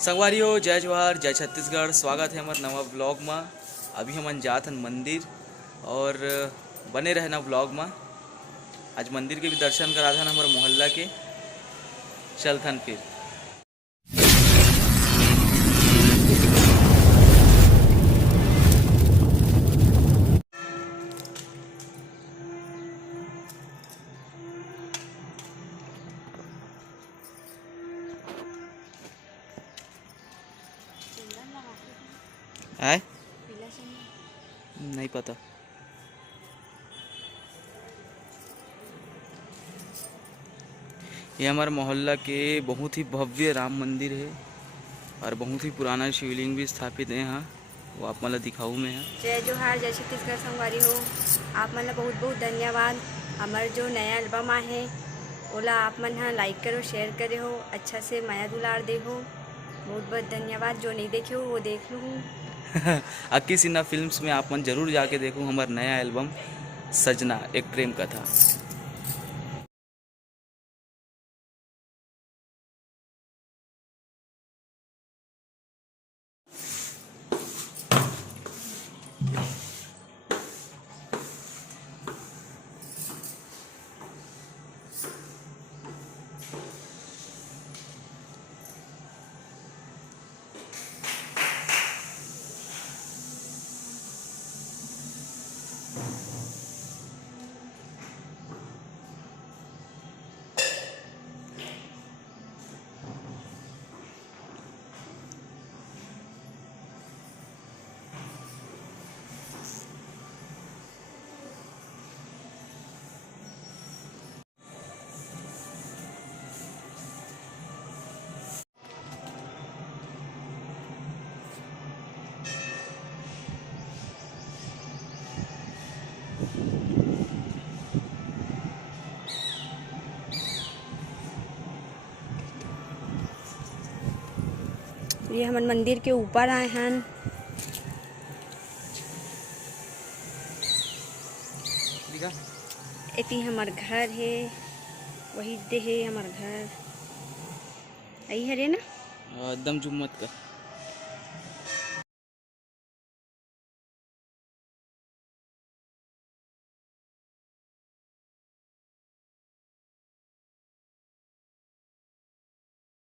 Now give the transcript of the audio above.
संगवारियों जय जोहार जय छत्तीसगढ़। स्वागत है हमारे नवा व्लॉग में। अभी हम जात हन मंदिर और बने रहना व्लॉग में। आज मंदिर के भी दर्शन करा था हमारे मोहल्ला के। चलथन फिर आए नहीं पता। ये हमारे मोहल्ला के बहुत ही भव्य राम मंदिर है और बहुत ही पुराना शिवलिंग भी स्थापित है यहाँ। वो आप मतलब दिखाऊँ मैं यहाँ। जय जोहार जय छत्तीसगढ़ संगवारी हो। आप मन ला बहुत बहुत धन्यवाद। हमार जो नया एल्बम आहे ओला आप मन हा लाइक करो, शेयर करे हो, अच्छा से माया दुलार दे हो। बहुत बहुत धन्यवाद। जो नहीं देखे हो वो देख लूँ। अक्की सिन्हा फिल्म्स में आप मन जरूर जाके देखो हमारा नया एल्बम सजना एक प्रेम कथा। ये हमारे मंदिर के ऊपर आए हैं। इति हमार घर है, वही दे है हमार घर। आई हरे ना एकदम जुम्मत का।